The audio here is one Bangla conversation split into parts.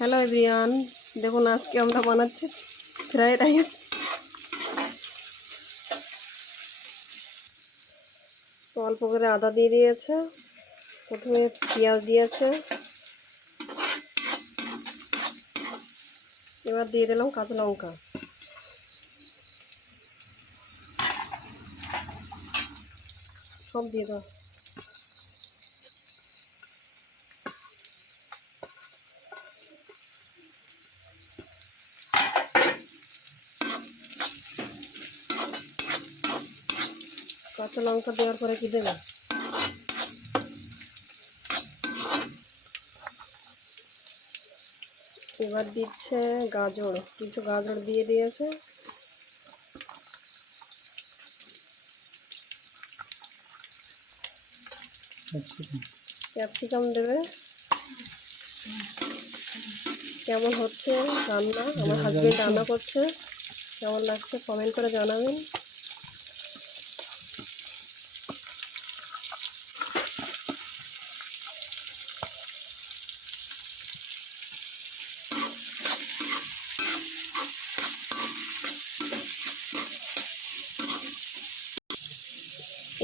হ্যালো এভরিওয়ান, দেখুন আজকে আমরা বানাচ্ছি ফ্রাইড রাইস। অল্প করে আদা দিয়ে দিয়েছে, প্রথমে পেঁয়াজ দিয়েছে, এবার দিয়ে দিলাম কাঁচা লঙ্কা, সব দিয়ে দাও। কাঁচা লঙ্কা দেওয়ার পরে কি দেবে, এবার দিচ্ছে গাজর, কিছু গাজর দিয়ে দিয়েছে, ক্যাপসিকাম দেবে। কেমন হচ্ছে রান্না, আমার হাজবেন্ড রান্না করছে, কেমন লাগছে কমেন্ট করে জানাবেন।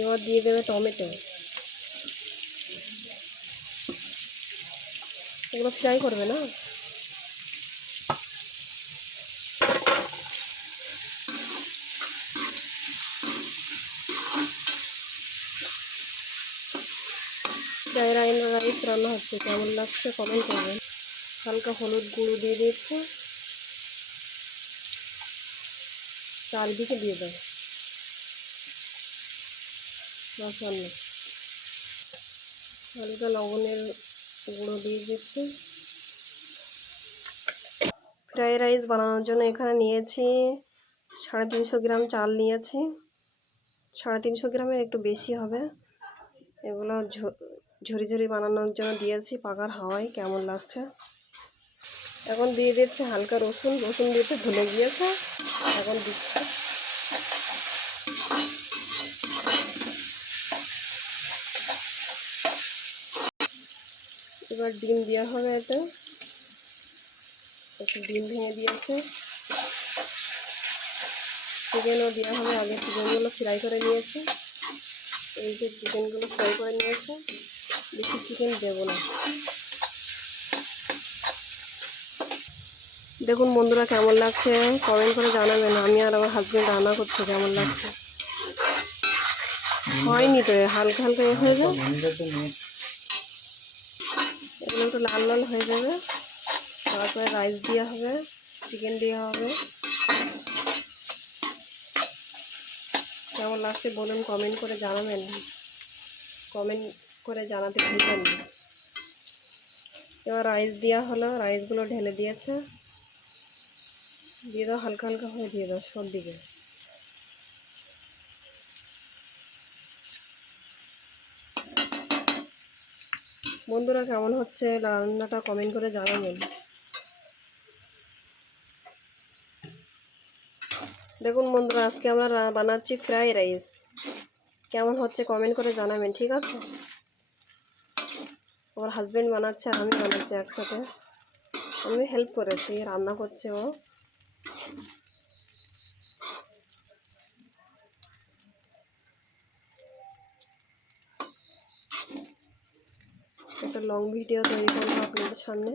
এবার দিয়ে দেবে টমেটো, এগুলো ফ্রাই করবে না। ফ্রাইড রাইস রান্না হচ্ছে, কেমন লাগছে কমেন্ট করবেন। হালকা হলুদ গুঁড়ো দিয়ে দিচ্ছে, চারদিকে দিয়ে দেয় মশলা, হালকা লবণের গুঁড়ো দিয়ে দিচ্ছি। ফ্রাইড রাইস বানানোর জন্য এখানে নিয়েছি 350 গ্রাম চাল নিয়েছি, 350 গ্রামের একটু বেশি হবে। এগুলো ঝুরি ঝুরি বানানোর জন্য দিয়েছি পাকার হাওয়ায়। কেমন লাগছে। এখন দিয়ে দিচ্ছে হালকা রসুন দিতে ভুলে গিয়েছে, এখন দিচ্ছে। এবার ডিম দেওয়া হবে, এতে একটু ডিম ভেঙে দিয়েছে। চিকেনও দেওয়া হবে, আগে চিকেনগুলো ফ্রাই করে নিয়েছে, এই যে চিকেনগুলো ফ্রাই করে নিয়েছে, বেশি চিকেন দেবো না। দেখুন বন্ধুরা কেমন লাগছে কমেন্ট করে জানাবেন। আমি আর আমার হাজবেন্ড রান্না করছে, কেমন লাগছে। হয়নি তো, হালকা হালকা হয়ে যাবে, এগুলো একটু লাল লাল হয়ে যাবে। তারপরে রাইস দেওয়া হবে, চিকেন দেওয়া হবে। কেমন লাগছে বলুন, কমেন্ট করে জানাবেন, কমেন্ট করে জানাতে ভুলবেন না। এবার রাইস দেওয়া হলো, রাইসগুলো ঢেলে দিয়েছে, দিয়ে দাও হালকা হালকা হয়ে দিয়ে দাও সব দিকে। বন্ধুরা কেমন হচ্ছে রান্নাটা কমেন্ট করে জানাবেন। দেখুন বন্ধুরা আজকে আমরা বানাচ্ছি ফ্রাইড রাইস, কেমন হচ্ছে কমেন্ট করে জানাবেন, ঠিক আছে। আমার হাজবেন্ড বানাচ্ছে আর আমি বানাচ্ছি একসাথে, আমি হেল্প করেছি, রান্না করছে ও। একটা লং ভিডিও তৈরি করবো আপনাদের সামনে।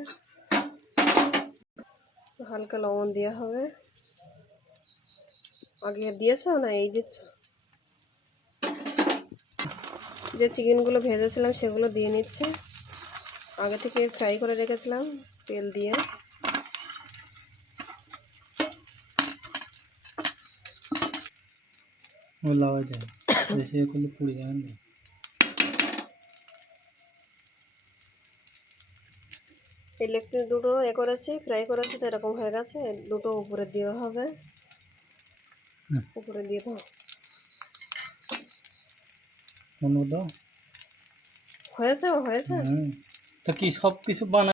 হালকা লবণ দেওয়া হবে, আগে দিয়েছো না এই দিচ্ছ। যে চিকেনগুলো ভেজেছিলাম সেগুলো দিয়ে নিচ্ছে, আগে থেকে ফ্রাই করে রেখেছিলাম তেল দিয়ে। এই লেগ পিস দুটো করেছি, ফ্রাই করেছি, তো এরকম হয়ে গেছে। দুটো উপরে দেওয়া হবে, উপরে দিয়ে দাও। হয়েছে তা কি সব কিছু বানা